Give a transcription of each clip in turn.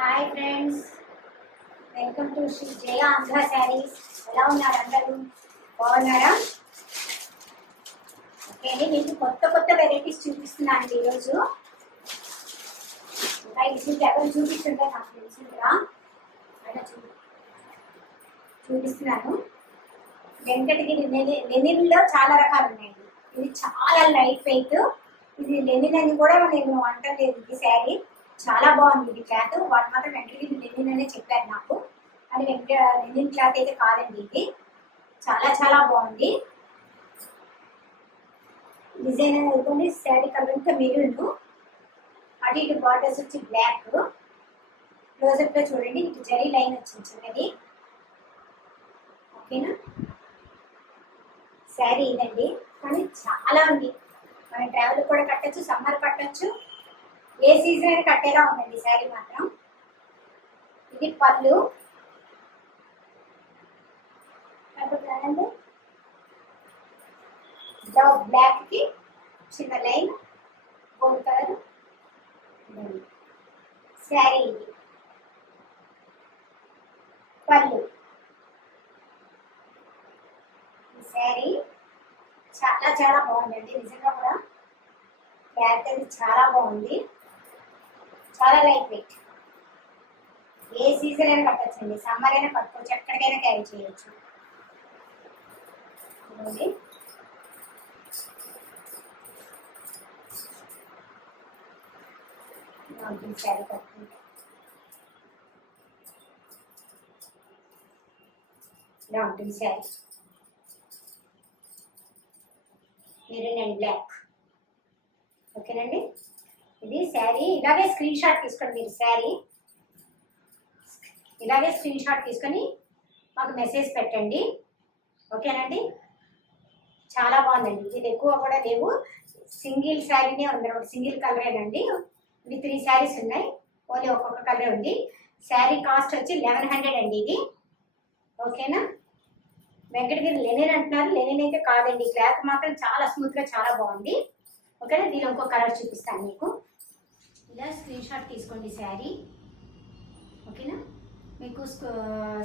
Hi friends, welcome to Sri Jaya Andhra Saris. ఎలా ఉన్నారు అందరూ? బాగున్నారా? ఓకే, మీకు కొత్త కొత్త వెరైటీస్ చూపిస్తున్నాను అండి ఈరోజు. ఇంకా ఇది ఎవరు చూపిస్తుంటే నాకు తెలిసిందిగా అలా చూపిస్తున్నాను. వెంకటగిరి లెనిన్లో చాలా రకాలు ఉన్నాయండి. ఇది చాలా లైట్ వెయిట్. ఇది లెనిన్ అని కూడా నేను అంటలేదు. ఇది శారీ చాలా బాగుంది. ఇది క్లాత్ వాటి మాత్రం వెంకటగిరి లెనిన్ అనే చెప్పారు నాకు. అది లెనిన్ క్లాత్ అయితే కాదండి. ఇది చాలా చాలా బాగుంది. డిజైన్ అనేది శారీ కలర్ ఇంకా మెరూన్, అటు ఇటు బార్డర్స్ వచ్చి బ్లాక్. క్లోజప్ లో చూడండి, ఇటు జరీ లైన్ వచ్చింది చిన్నది. ఓకేనా? శారీ ఇదండి, కానీ చాలా ఉంది. మనం ట్రావెల్ కూడా కట్టచ్చు, సమ్మర్ కట్టచ్చు, ఏ సీజన్ అయినా కట్టేలా ఉందండి శారీ మాత్రం. ఇది పళ్ళు. బ్లాక్ కి చిన్న లైన్ గోల్డ్ కలర్ శారీ. ఇది పళ్ళు. ఈ శారీ చాలా చాలా బాగుందండి, నిజంగా కూడా క్లాత్ అది చాలా బాగుంది. చాలా లైట్ వెయిట్, ఏ సీజన్ అయినా కట్టచ్చండి, సమ్మర్ అయినా కట్టుకోవచ్చు, ఎక్కడికైనా క్యారీ చేయొచ్చు. శారీ కట్టుకుంటే ఇలా ఉంటుంది శారీ. Maroon and black. ఓకేనండి, ఇది శారీ. ఇలాగే స్క్రీన్ షాట్ తీసుకోండి మీరు. శారీ ఇలాగే స్క్రీన్ షాట్ తీసుకొని మాకు మెసేజ్ పెట్టండి. ఓకేనండి, చాలా బాగుందండి. ఇది ఎక్కువ కూడా లేవు, సింగిల్ శారీనే ఉంది. ఒకటి సింగిల్ కలరేనండి. ఇవి 3 శారీస్ ఉన్నాయి, ఓన్లీ ఒక్కొక్క కలర్ ఉంది. శారీ కాస్ట్ వచ్చి 1100 అండి ఇది. ఓకేనా? వెంకటగిరి లెనిన్ అంటున్నారు, లెనిన్ అయితే కాదండి. క్లాత్ మాత్రం చాలా స్మూత్గా చాలా బాగుంది. ఓకేనా? దీనిలో ఇంకో కలర్ చూపిస్తాను మీకు. ఇలా స్క్రీన్ షాట్ తీసుకోండి శారీ. ఓకేనా? మీకు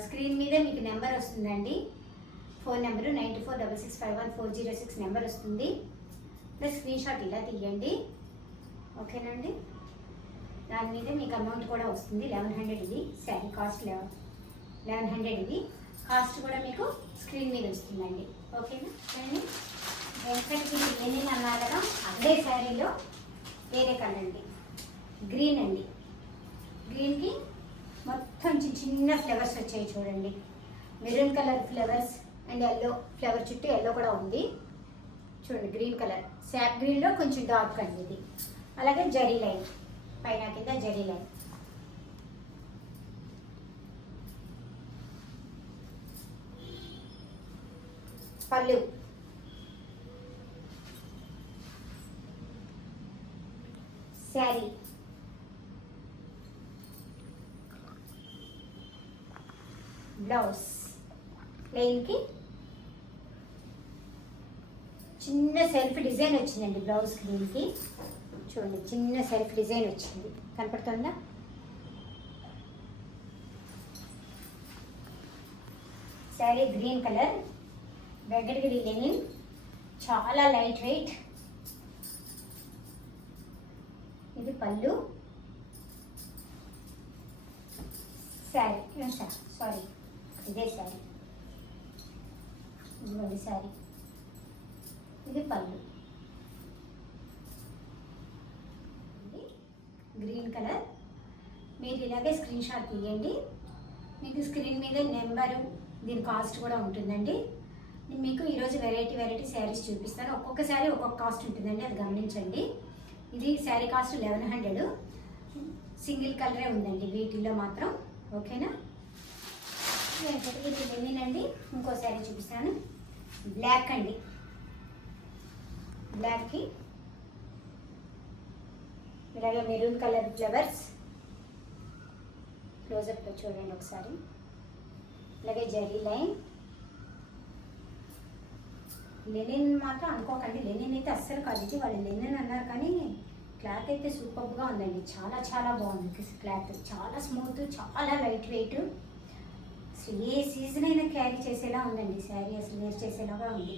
స్క్రీన్ మీద మీకు నెంబర్ వస్తుందండి, ఫోన్ నెంబరు 9466514006 నెంబర్ వస్తుంది. ప్లస్ స్క్రీన్ షాట్ ఇలా తీయండి. ఓకేనండి, దాని మీద మీకు అమౌంట్ కూడా వస్తుంది. 1100 ఇది శారీ కాస్ట్. 1100 ఇది కాస్ట్ కూడా మీకు స్క్రీన్ మీద వస్తుందండి. ఓకేనా? వెంకటగిరి లెనిన్ అన్నారు కదా, అదే శారీలో వేరే కలర్ అండి, గ్రీన్ అండి. గ్రీన్కి మొత్తం చిన్న ఫ్లవర్స్ వచ్చాయి చూడండి. Maroon colour flowers and yellow flower చుట్టూ ఎల్లో కూడా ఉంది చూడండి. గ్రీన్ కలర్ శాప్ గ్రీన్లో కొంచెం డార్క్ అండి ఇది. అలాగే జరీ లైన్ పైన కింద జరీ లైన్. పళ్ళు. శారీ. బ్లౌజ్ ప్లెయిన్కి చిన్న సెల్ఫ్ డిజైన్ వచ్చిందండి. బ్లౌజ్ దీనికి చూడండి, చిన్న సెల్ఫ్ డిజైన్ వచ్చింది, కనపడుతుందా? Sari green colour, Venkatagiri linen, చాలా లైట్ వెయిట్. ఇది పళ్ళు. శారీ సారీ ఇదే శారీ, ఇదిగోండి శారీ. ఇది పళ్ళు. Green colour. మీరు ఇలాగే స్క్రీన్ షాట్ తీయండి. మీకు స్క్రీన్ మీద నెంబరు, దీని కాస్ట్ కూడా ఉంటుందండి. నేను మీకు ఈరోజు వెరైటీ శారీస్ చూపిస్తాను. ఒక్కొక్క శారీ ఒక్కొక్క కాస్ట్ ఉంటుందండి, అది గమనించండి. ఇది శారీ కాస్ట్ 1100, సింగిల్ కలరే ఉందండి వీటిల్లో మాత్రం. ఓకేనా? ఇది లెనిన్ అండి. ఇంకో శారీ చూపిస్తాను, బ్లాక్ అండి. బ్లాక్కి ఇలాగే మెరూన్ కలర్ ఫ్లవర్స్. క్లోజప్లో చూడండి ఒకసారి. అలాగే జరీ లైన్. లెనిన్ మాత్రం అనుకోకండి, లెనిన్ అయితే అస్సలు కాదు. ఇది వాళ్ళు లెనిన్ అన్నారు కానీ క్లాత్ అయితే సూపర్గా ఉందండి, చాలా చాలా బాగుంది క్లాత్, చాలా స్మూత్, చాలా లైట్ వెయిట్. అసలు ఏ సీజన్ అయినా క్యారీ చేసేలా ఉందండి శారీ, అసలు వేర్ చేసేలాగా ఉంది.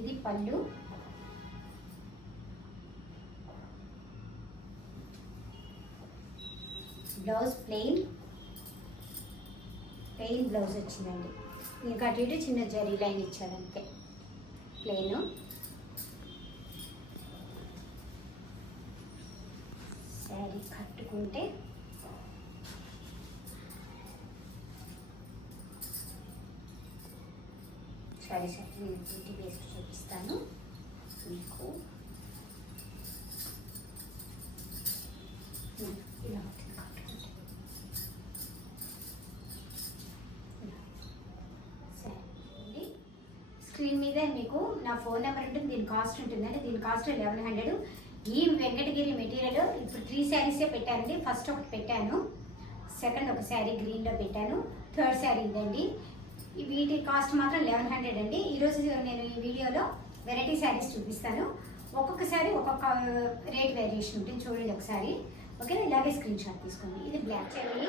ఇది పళ్ళు, బ్లౌజ్ ప్లెయిన్ బ్లౌజ్ వచ్చిందండి. ఇంకా అటు ఇటు చిన్న జరీ లైన్ ఇచ్చాడు అంతే, ప్లెయిన్. శారీ కట్టుకుంటే సరే నేను ఇంటి వేసి చూపిస్తాను మీకు. ఇలా స్క్రీన్ మీద మీకు నా ఫోన్ నెంబర్ ఉంటుంది, దీని కాస్ట్ ఉంటుందండి. దీని కాస్ట్ 1100. ఈ వెంకటగిరి మెటీరియల్ ఇప్పుడు 3 శారీసే పెట్టానండి. ఫస్ట్ ఒకటి పెట్టాను, సెకండ్ ఒక శారీ గ్రీన్లో పెట్టాను, థర్డ్ శారీ ఇదండి. వీటి కాస్ట్ మాత్రం 1100 అండి. ఈరోజు నేను ఈ వీడియోలో వెరైటీ శారీస్ చూపిస్తాను. ఒక్కొక్క శారీ ఒక్కొక్క రేట్ వేరియేషన్ ఉంటుంది, చూడండి ఒకసారి. ఓకేనా, ఇలాగే స్క్రీన్ షాట్ తీసుకోండి. ఇది బ్లాక్ శారీ.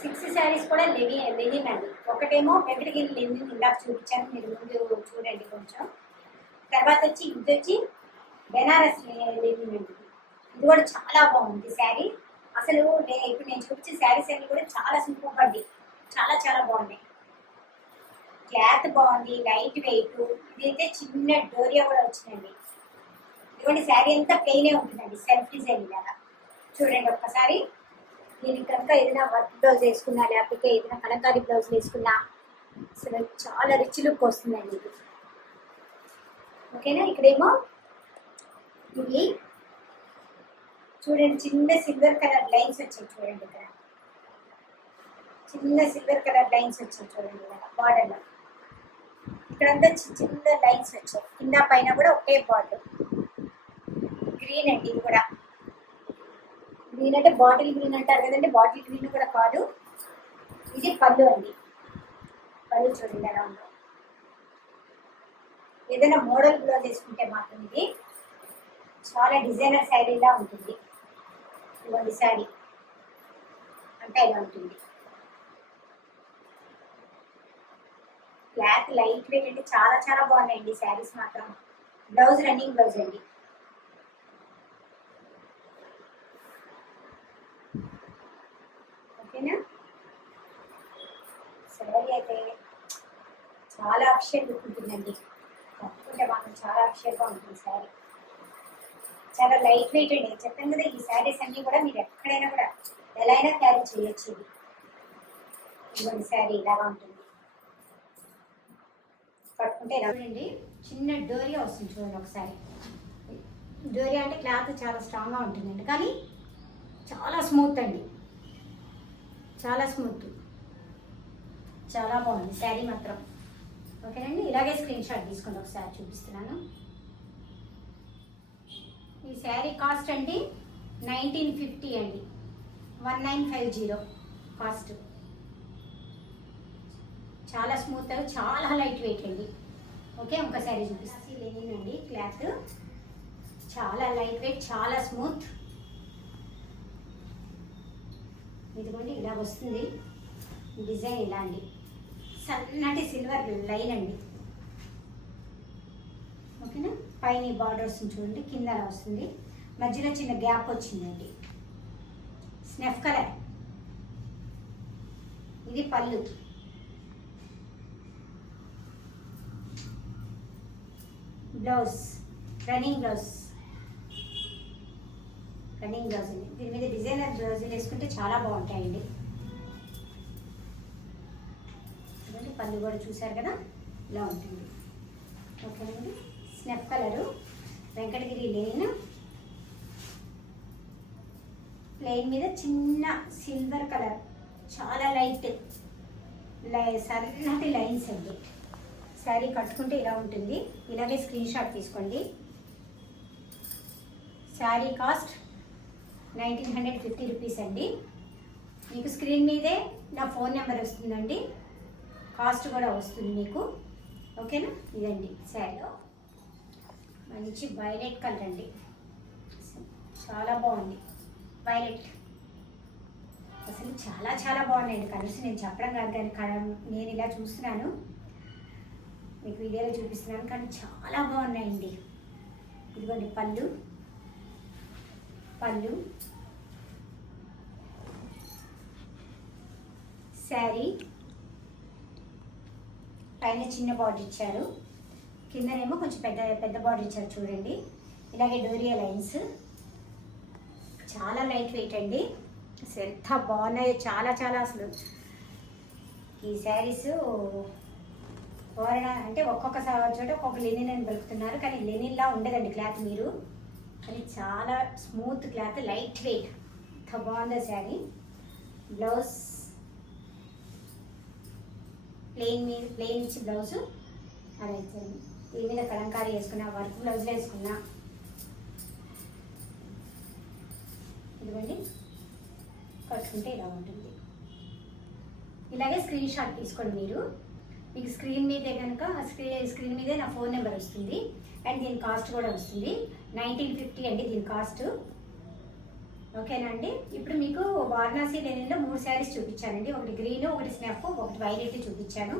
6 శారీస్ కూడా లెనిన్ అండి. ఒకటేమో వెంకటగిరి లెనిన్ ఇందాక చూపించాను, మీరు ముందు చూడండి కొంచెం. తర్వాత వచ్చి ఇది వచ్చి బెనారస్ లెనిన్ అండి. ఇది కూడా చాలా బాగుంది శారీ. అసలు ఇప్పుడు నేను చూపించిన శారీస్ అన్ని కూడా చాలా సింపుల్ అండి, చాలా చాలా బాగున్నాయి. క్లాత్ బాగుంది, లైట్ వెయిట్. ఇదైతే చిన్న డోరియా కూడా వచ్చిందండి. ఇదిగోండి శారీ అంతా ప్లెయినే ఉంటుందండి, సెల్ఫ్ డిజైన్ లాగా. చూడండి ఒక్కసారి. దీనికి కనుక ఏదైనా వర్క్ బ్లౌజ్ వేసుకున్నా, లేకపోతే ఏదైనా కలంకారీ బ్లౌజ్ వేసుకున్నా అసలు చాలా రిచ్ లుక్ వస్తుందండి ఇది. ఓకేనా, ఇక్కడేమో ఇవి చూడండి, చిన్న సిల్వర్ కలర్ లైన్స్ వచ్చాయి చూడండి. ఇక్కడ చిన్న సిల్వర్ కలర్ లైన్స్ వచ్చాయి చూడండి బార్డర్లో. ఇక్కడంతా చిన్న లైన్స్ వచ్చాయి, కింద పైన కూడా ఒకే బార్డర్. గ్రీన్ అండి, ఇది కూడా గ్రీన్ అంటే బాటిల్ గ్రీన్ అంటారు కదండి, బాటిల్ గ్రీన్ కూడా కాదు. ఇది పళ్ళు అండి, పళ్ళు చూడండి ఎలా ఉందో. ఏదైనా మోడల్ బ్లౌజ్ వేసుకుంటే మాత్రం ఇది చాలా డిజైనర్ శారీలా ఉంటుంది. ఇవ్వండి శారీ అంటే ఇలా ఉంటుంది. క్లాత్ లైట్ వెయిట్ అంటే చాలా చాలా బాగున్నాయండి శారీస్ మాత్రం. బ్లౌజ్ రన్నింగ్ బ్లౌజ్ అండి. ఓకేనా, శారీ అయితే చాలా అఫిషియల్ లుక్ ఉంటుందండి. కట్టుకుంటే మాత్రం చాలా అఫిషియల్గా ఉంటుంది శారీ. చాలా లైట్ వెయిట్ అండి. చెప్పాను కదా, ఈ శారీస్ అన్నీ కూడా మీరు ఎక్కడైనా కూడా ఎలా అయినా క్యారీ చేయొచ్చు. ఇవ్వండి శారీ ఇలాగా ఉంటుంది, కట్టుకుంటే చూడండి. చిన్న డోరియా వస్తుంది చూడండి ఒకసారి. డోరియా అంటే క్లాత్ చాలా స్ట్రాంగ్గా ఉంటుందండి, కానీ చాలా స్మూత్ అండి, చాలా స్మూత్, చాలా బాగుంది శారీ మాత్రం. ఓకేనండి, ఇలాగే స్క్రీన్ షాట్ తీసుకోండి, ఒకసారి చూపిస్తున్నాను. ఈ శారీ కాస్ట్ అండి 1950 అండి, 1950 కాస్ట్. చాలా స్మూత్, చాలా లైట్ వెయిట్ అండి. ఓకే, ఒక శారీ చూపిస్తాను. లెనిన్ అండి, క్లాత్ చాలా లైట్ వెయిట్, చాలా స్మూత్. ఇదిగోండి ఇలా వస్తుంది డిజైన్, ఇలా అండి. సన్నటి సిల్వర్ లైన్ అండి. ఓకేనా, పైన బార్డర్ వస్తుంది చూడండి, కింద వస్తుంది, మధ్యలో చిన్న గ్యాప్ వచ్చిందండి. స్నెఫ్ కలర్. ఇది పళ్ళు, బ్లౌజ్ రన్నింగ్ బ్లౌజ్ అండి. దీని మీద డిజైనర్ బ్లౌజులు వేసుకుంటే చాలా బాగుంటాయండి. పళ్ళు కూడా చూసారు కదా, ఇలా ఉంటుంది. ఓకేనండి, స్నెఫ్ కలరు, వెంకటగిరి లెనిన్, ప్లెయిన్ మీద చిన్న సిల్వర్ కలర్, చాలా లైట్ సన్నటి లైన్స్ అండి. శారీ కట్టుకుంటే ఇలా ఉంటుంది. ఇలాగే స్క్రీన్ షాట్ తీసుకోండి. శారీ కాస్ట్ 1950 రూపీస్ అండి. మీకు స్క్రీన్ మీదే నా ఫోన్ నెంబర్ వస్తుందండి, కాస్ట్ కూడా వస్తుంది మీకు. ఓకేనా, ఇదండి శారీలో మంచి వైలెట్ కలర్ అండి, చాలా బాగుంది వైలెట్. అసలు చాలా చాలా బాగున్నాయండి కలర్స్. నేను చెప్పడం కాదు కానీ నేను ఇలా చూస్తున్నాను, మీకు వీడియోలో చూపిస్తున్నాను, కానీ చాలా బాగున్నాయండి. ఇదిగోండి పళ్ళు, పళ్ళు, శారీ పైన చిన్న బార్డర్ ఇచ్చారు, కిందనేమో కొంచెం పెద్ద పెద్ద బార్డర్ ఇచ్చారు చూడండి. ఇలాగే డోరియా లైన్స్, చాలా లైట్ వెయిట్ అండి. అసలు ఎంత బాగున్నాయో, చాలా చాలా. అసలు ఈ శారీస్ అంటే ఒక్కొక్క చోట ఒక్కొక్క లెనిన్ అని దొరుకుతున్నారు, కానీ లెనిన్లా ఉండదండి క్లాత్ మీరు, కానీ చాలా స్మూత్ క్లాత్, లైట్ వెయిట్. ఎంత బాగుందో శారీ. బ్లౌజ్ ప్లెయిన్ ఇచ్చి బ్లౌజు అలా ఇచ్చాను. దీని మీద కలంకారీ వేసుకున్నా, వర్క్ బ్లౌజ్లో వేసుకున్నా. ఇదిగోండి కట్టుకుంటే ఇలా ఉంటుంది. ఇలాగే స్క్రీన్ షాట్ తీసుకోండి మీరు. మీకు స్క్రీన్ మీదే కనుక స్క్రీన్ మీదే నా ఫోన్ నెంబర్ వస్తుంది, అండ్ దీని కాస్ట్ కూడా వస్తుంది. 1950 అండి దీని కాస్ట్. ఓకేనా అండి. ఇప్పుడు మీకు వారణాసి లెనిన్లో 3 శారీస్ చూపించానండి. ఒకటి గ్రీన్, ఒకటి స్నఫ్, ఒకటి వైలెట్ చూపించాను.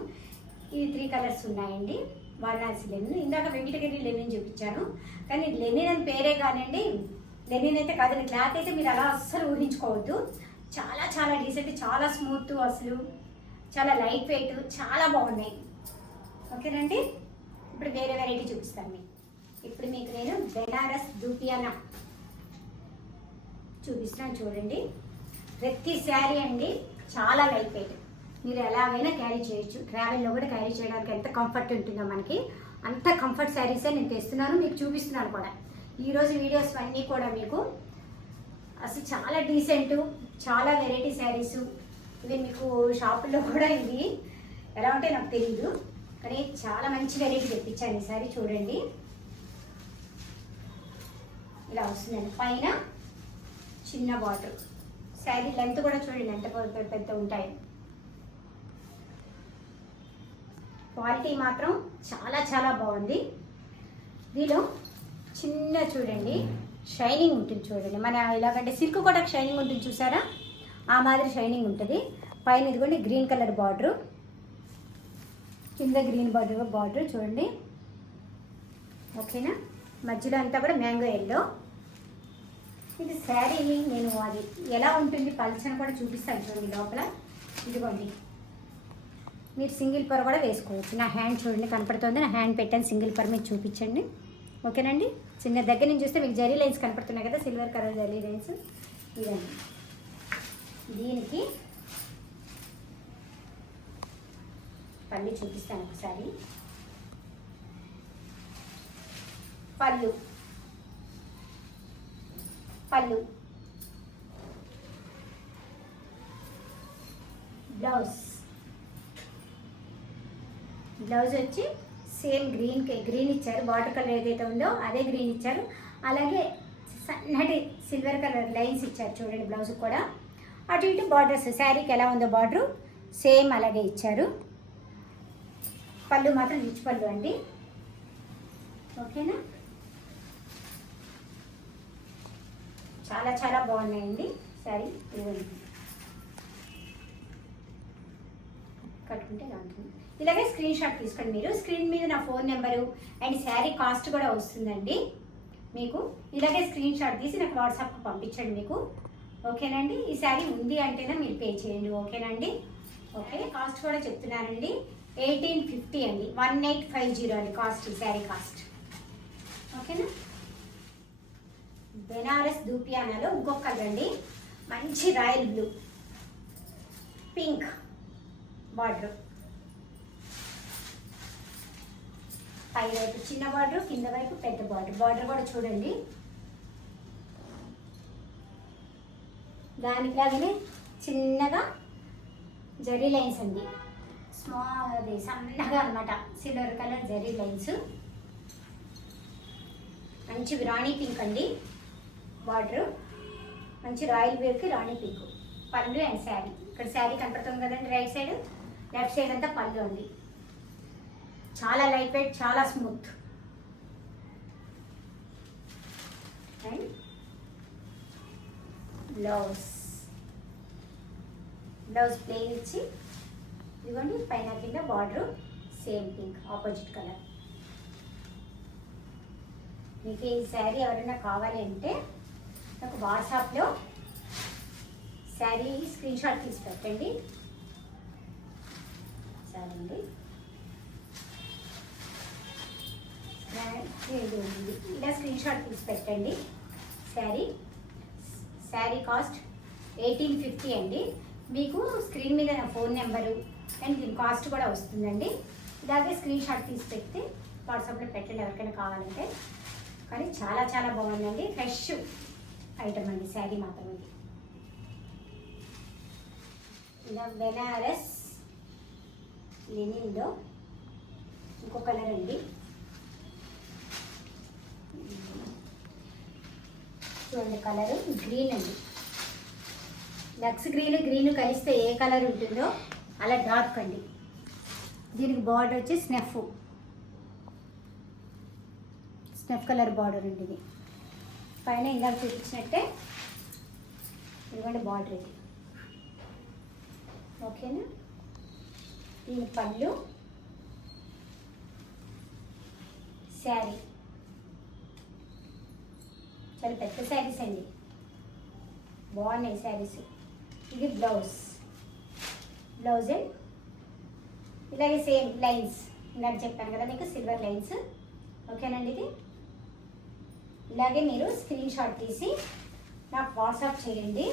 ఇవి 3 కలర్స్ ఉన్నాయండి వారణాసి లెనిన్. ఇందాక వెంకటగిరి లెనిన్ చూపించాను, కానీ లెనిన్ అని పేరే కానండి, లెనిన్ అయితే కాదండి. క్లాత్ అయితే మీరు అలా అస్సలు ఊహించుకోవద్దు. చాలా చాలా డీసెంట్, చాలా స్మూత్, అసలు చాలా లైట్ వెయిట్, చాలా బాగున్నాయి. ఓకేనండి. ఇప్పుడు వేరే వెరైటీ చూపిస్తాను మీకు. ఇప్పుడు మీకు నేను బెనారస్ దూపియానా చూపిస్తున్నాను చూడండి. ప్రతి శారీ అండి చాలా లైట్ వెయిట్, మీరు ఎలాగైనా క్యారీ చేయొచ్చు. ట్రావెల్లో కూడా క్యారీ చేయడానికి ఎంత కంఫర్ట్ ఉంటుందో మనకి, అంత కంఫర్ట్ శారీసే నేను తెస్తున్నాను, మీకు చూపిస్తున్నాను కూడా. ఈరోజు వీడియోస్ అన్నీ కూడా మీకు అసలు చాలా డీసెంట్, చాలా వెరైటీ శారీస్. ఇవి మీకు షాపుల్లో కూడా ఇవి ఎలా ఉంటాయో నాకు తెలియదు, కానీ చాలా మంచి వెరైటీ తెప్పించాను ఈసారి. చూడండి ఇలా వస్తుందండి. పైన చిన్న బార్డర్, శారీ లెంత్ కూడా చూడండి ఎంత పెద్ద ఉంటాయి. క్వాలిటీ మాత్రం చాలా చాలా బాగుంది. దీనిలో చిన్న చూడండి షైనింగ్ ఉంటుంది చూడండి. మన ఇలాగంటే సిల్క్ కూడా షైనింగ్ ఉంటుంది చూసారా, ఆ మాదిరి షైనింగ్ ఉంటుంది. పైన ఇదిగోండి గ్రీన్ కలర్ బార్డరు, కింద గ్రీన్ బార్డర్ చూడండి. ఓకేనా. మధ్యలో అంతా కూడా మ్యాంగో ఎల్లో. ఇది శారీ నేను అది ఎలా ఉంటుంది పల్చని కూడా చూపిస్తాను చూడండి లోపల. ఇదిగోండి మీరు సింగిల్ పర్ కూడా వేసుకోవచ్చు. నా హ్యాండ్ చూడండి కనపడుతుంది, నా హ్యాండ్ పెట్టాను సింగిల్ పర్ మీద చూపించండి. ఓకేనండి. చిన్న దగ్గర నుంచి చూస్తే మీకు జరీ లైన్స్ కనపడుతున్నాయి కదా, సిల్వర్ కలర్ జరీ లైన్స్. ఇదండి. దీనికి పళ్ళు చూపిస్తాను ఒకసారి. పళ్ళు, పళ్ళు, బ్లౌజ్, బ్లౌజ్ వచ్చి సేమ్ గ్రీన్ ఇచ్చారు. వాటర్ కలర్ ఏదైతే ఉందో అదే గ్రీన్ ఇచ్చారు. అలాగే సన్నటి సిల్వర్ కలర్ లైన్స్ ఇచ్చారు చూడండి బ్లౌజ్ కూడా. అటు ఇటు బార్డర్స్ శారీకి ఎలా ఉందో బార్డరు సేమ్ అలాగే ఇచ్చారు. పళ్ళు మాత్రం రిచ్ పళ్ళు అండి. ఓకేనా. చాలా చాలా బాగున్నాయండి శారీ. కట్టుకుంటే ఇలా ఉంటుంది. ఇలాగే స్క్రీన్ షాట్ తీసుకోండి మీరు. స్క్రీన్ మీద నా phone number and sari cost కూడా వస్తుందండి మీకు. ఇలాగే స్క్రీన్ షాట్ తీసి నాకు వాట్సాప్కి పంపించండి మీకు. ఓకేనండి. ఈ శారీ ఉంది అంటేనే మీరు పే చేయండి. ఓకేనండి. ఓకే. కాస్ట్ కూడా చెప్తున్నానండి. 1850 అండి, 1850 అండి కాస్ట్, ఈ శారీ కాస్ట్. ఓకేనా. బెనారస్ దూపియానాలో ఇంకొక కలర్ అండి, మంచి రాయల్ బ్లూ, పింక్ బార్డర్, పై వైపు చిన్న బార్డర్, కింద వైపు పెద్ద బార్డర్. బార్డర్ కూడా చూడండి దానికి లాగానే చిన్నగా జరీ లైన్స్ అండి, అది సన్నగా అనమాట, సిల్వర్ కలర్ జరీ లైన్స్. మంచి రాణి పింక్ అండి బార్డర్, మంచి రాయల్ బ్లూకి రాణి పింక్. పళ్ళు అండ్ శారీ, ఇక్కడ శారీ కనపడుతుంది కదండి రైట్ సైడ్, లెఫ్ట్ సైడ్ అంతా పళ్ళు అండి. చాలా లైట్ వెయిట్, చాలా స్మూత్. అండ్ బ్లౌజ్ ప్లేన్ ఇచ్చి ఇదిగోండి పైన కింద border same pink opposite colour. మీకు ఈ శారీ ఎవరైనా కావాలి అంటే నాకు వాట్సాప్లో శారీ స్క్రీన్ షాట్ తీసి పెట్టండి. సరే అండి, ఇలా స్క్రీన్ షాట్ తీసి పెట్టండి. శారీ కాస్ట్ 1850 అండి. మీకు స్క్రీన్ మీద నా ఫోన్ నెంబరు అండ్ దీని కాస్ట్ కూడా వస్తుందండి. ఇలాగే స్క్రీన్ షాట్ తీసి పెడితే వాట్సాప్లో పెట్టండి ఎవరికైనా కావాలంటే. కానీ చాలా చాలా బాగుందండి, ఫ్రెష్ ఐటమ్ అండి శారీ మాత్రం. ఇది ఇలా బెనారస్ లెనిన్లో ఇంకో కలర్ అండి. చూడండి కలరు గ్రీన్ అండి. లక్స్ గ్రీన్ కలిస్తే ఏ కలర్ ఉంటుందో అలా డార్క్ అండి. దీనికి బార్డర్ వచ్చి స్నెఫ్ కలర్ బార్డర్ అండి. ఇది పైన ఇందాక చూపించినట్టే ఇదిగోండి బార్డర్ ఇది. ఓకేనా, దీని పళ్ళు, శారీ చాలా పెద్ద శారీస్ అండి, బాగున్నాయి శారీస్. ఇది బ్లౌజ్ అండ్ ఇలాగే సేమ్ లైన్స్ ఇందాక చెప్పాను కదా మీకు, సిల్వర్ లైన్స్. ఓకేనండి, ఇది ఇలాగే మీరు స్క్రీన్ షాట్ తీసి నాకు వాట్సాప్ చేయండి.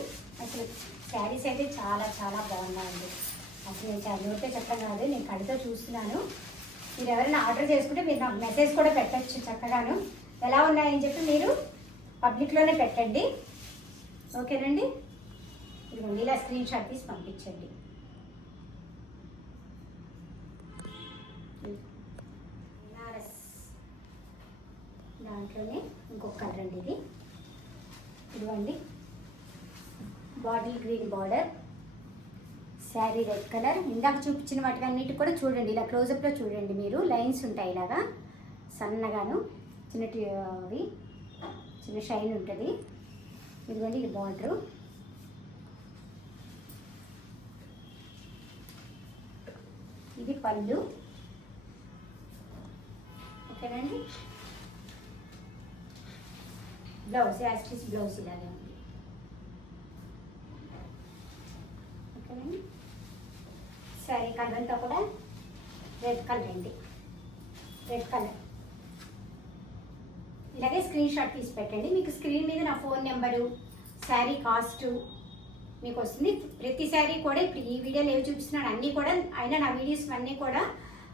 అసలు శారీస్ అయితే చాలా చాలా బాగున్నాయండి. అసలు నేను చదివితే చెప్పడం కాదు, నేను కడితో చూస్తున్నాను. మీరు ఎవరైనా ఆర్డర్ చేసుకుంటే మీరు నాకు మెసేజ్ కూడా పెట్టచ్చు చక్కగాను. ఎలా ఉన్నాయని చెప్పి మీరు పబ్లిక్లోనే పెట్టండి. ఓకేనండి, ఇదిగోండి ఇలా స్క్రీన్ షాట్ తీసి పంపించండి. బెనారస్ దాంట్లోనే ఇంకొక కలర్ అండి. ఇది ఇదిగోండి bottle green border, sari red colour. ఇందాక చూపించిన వాటికన్నిటి కూడా చూడండి, ఇలా క్లోజప్లో చూడండి మీరు. లైన్స్ ఉంటాయి ఇలాగా సన్నగాను, అవి చిన్న షైన్ ఉంటుంది. ఇదిగోండి ఇది బార్డరు, ఇది పళ్ళు. ఓకేనండి, బ్లౌజ్ యాస్టిస్ బ్లౌజ్ ఇలాగే ఉంది. ఓకేనండి, శారీ కలర్ అంతా కూడా రెడ్ కలర్ అండి, రెడ్ కలర్. ఇలాగే స్క్రీన్ షాట్ తీసి పెట్టండి. మీకు స్క్రీన్ మీద నా ఫోన్ నెంబరు, శారీ కాస్ట్ మీకు వస్తుంది. ప్రతి శారీ కూడా ఇప్పుడు ఈ వీడియోలో ఏవి చూపిస్తున్నాను అన్నీ కూడా, అయినా నా వీడియోస్ అన్నీ కూడా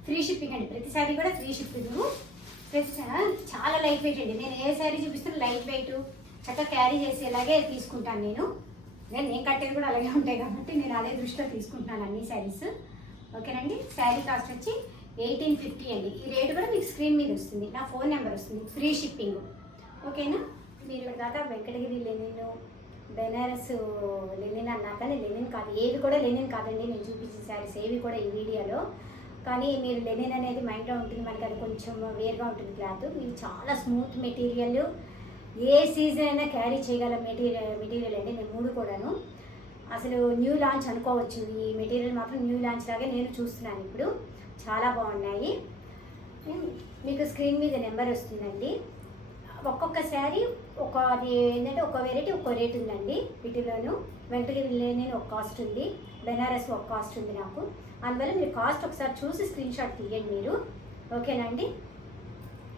ఫ్రీ షిప్పింగ్ అండి. ప్రతి శారీ కూడా ఫ్రీ షిప్పింగ్. చాలా లైట్ వెయిట్ అండి. నేను ఏ శారీ చూపిస్తున్నా లైట్ వెయిట్, చక్కగా క్యారీ చేసేలాగే తీసుకుంటాను నేను కట్టేది కూడా అలాగే ఉంటాయి కాబట్టి నేను అదే దృష్టిలో తీసుకుంటున్నాను అన్ని శారీస్. ఓకేనండి, శారీ కాస్ట్ వచ్చి 1850 అండి. ఈ రేటు కూడా మీకు స్క్రీన్ మీద వస్తుంది, నా ఫోన్ నెంబర్ వస్తుంది, ఫ్రీ షిప్పింగ్. ఓకేనా, మీరు దాకా వెంకటగిరి లెనిన్, బెనారస్ లెనిన్ అన్నా కానీ లెనిన్ కాదు, ఏవి కూడా లెనిన్ కాదండి. నేను చూపించిన శారీస్ ఏవి కూడా ఈ వీడియోలో. కానీ మీరు లెనిన్ అనేది మైండ్లో ఉంటుంది, మనకి అది కొంచెం వేర్గా ఉంటుంది క్లాత్. ఇది చాలా స్మూత్ మెటీరియల్, ఏ సీజన్ అయినా క్యారీ చేయగల మెటీరియల్ అండి. నేను మూడు కూడాను అసలు న్యూ లాంచ్ అనుకోవచ్చు. ఈ మెటీరియల్ మాత్రం న్యూ లాంచ్ లాగే నేను చూస్తున్నాను ఇప్పుడు. చాలా బాగున్నాయి. మీకు స్క్రీన్ మీద నెంబర్ వస్తుందండి. ఒక్కొక్క శారీ అది ఏంటంటే ఒక వెరైటీ ఒక్కో రేట్ ఉందండి. వీటిలోనూ వెంకటగిరి లెనిన్ ఒక కాస్ట్ ఉంది, బెనారస్ ఒక కాస్ట్ ఉంది నాకు. అందువల్ల మీరు కాస్ట్ ఒకసారి చూసి స్క్రీన్ షాట్ తీయండి మీరు. ఓకేనండి,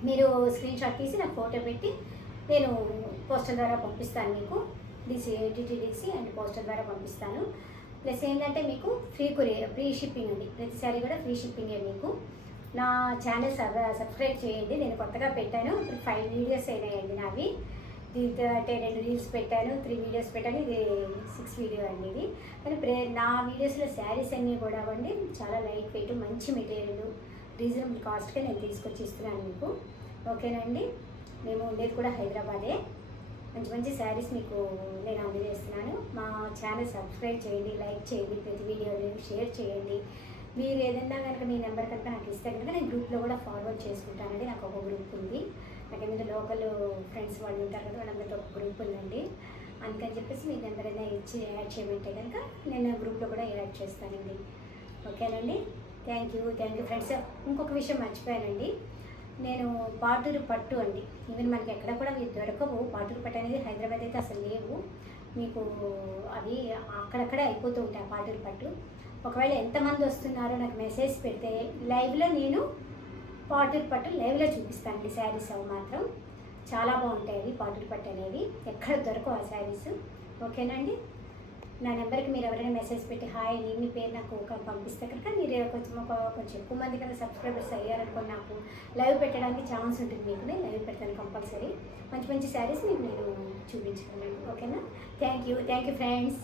మీరు స్క్రీన్ షాట్ తీసి నాకు ఫోటో పెట్టి నేను పోస్టల్ ద్వారా పంపిస్తాను మీకు. డిటిడిసి అండ్ పోస్టల్ ద్వారా పంపిస్తాను. ప్లస్ ఏంటంటే మీకు ఫ్రీ షిప్పింగ్ అండి. ప్రతి శారీ కూడా ఫ్రీ షిప్పింగే మీకు. నా ఛానల్ సబ్స్క్రైబ్ చేయండి. నేను కొత్తగా పెట్టాను, ఇప్పుడు 5 వీడియోస్ అయినాయండి నావి. దీంతో అంటే 2 రీల్స్ పెట్టాను, 3 వీడియోస్ పెట్టాను, ఇది 6 వీడియో అండి ఇది. కానీ నా వీడియోస్లో శారీస్ అన్నీ కూడా అండి చాలా లైట్ వెయిట్, మంచి మెటీరియల్, రీజనబుల్ కాస్ట్గా నేను తీసుకొచ్చి ఇస్తున్నాను మీకు. ఓకేనండి, మేము ఉండేది కూడా హైదరాబాదే. మంచి మంచి శారీస్ మీకు నేను అందజేస్తున్నాను. మా ఛానల్ సబ్స్క్రైబ్ చేయండి, లైక్ చేయండి, ప్రతి వీడియోని షేర్ చేయండి. మీరు ఏదన్నా కనుక మీ నెంబర్ కనుక నాకు ఇస్తే కనుక నేను గ్రూప్లో కూడా ఫార్వర్డ్ చేసుకుంటానండి. నాకు ఒక గ్రూప్ ఉంది, నాకు ఏమైనా లోకల్ ఫ్రెండ్స్ వాళ్ళు ఉంటారు కదా, వాళ్ళందరితో ఒక గ్రూప్ ఉందండి. అందుకని చెప్పేసి మీ నెంబర్ ఏదైనా ఇచ్చి యాడ్ చేయమంటే కనుక నేను గ్రూప్లో కూడా యాడ్ చేస్తానండి. ఓకేనండి. Thank you friends. ఇంకొక విషయం మర్చిపోయానండి, నేను పాటూరు పట్టు అండి, ఈవెన్ మనకి ఎక్కడ కూడా ఇవి దొరకవు. పాటూరు పట్టు అనేది హైదరాబాద్ అయితే అసలు లేవు మీకు, అవి అక్కడక్కడే అయిపోతూ ఉంటాయి పాటూరు పట్టు. ఒకవేళ ఎంతమంది వస్తున్నారో నాకు మెసేజ్ పెడితే లైవ్లో నేను పాటూరు పట్టు లైవ్లో చూపిస్తానండి. శారీస్ అవి మాత్రం చాలా బాగుంటాయి అవి, పాటూరు పట్టు అనేవి ఎక్కడ దొరకవు ఆ శారీస్. ఓకేనండి. నా నెంబర్కి మీరు ఎవరైనా మెసేజ్ పెట్టి హాయ్ మీ పేరు నాకు పంపిస్తే కనుక మీరు కొంచెం ఎక్కువ మంది కదా సబ్స్క్రైబర్స్ అయ్యారనుకోండి, నాకు లైవ్ పెట్టడానికి ఛాన్స్ ఉంటుంది. మీకు నేను లైవ్ పెడతాను కంపల్సరీ. మంచి మంచి శారీస్ మీకు నేను చూపించుకున్నాను. ఓకేనా. Thank you friends.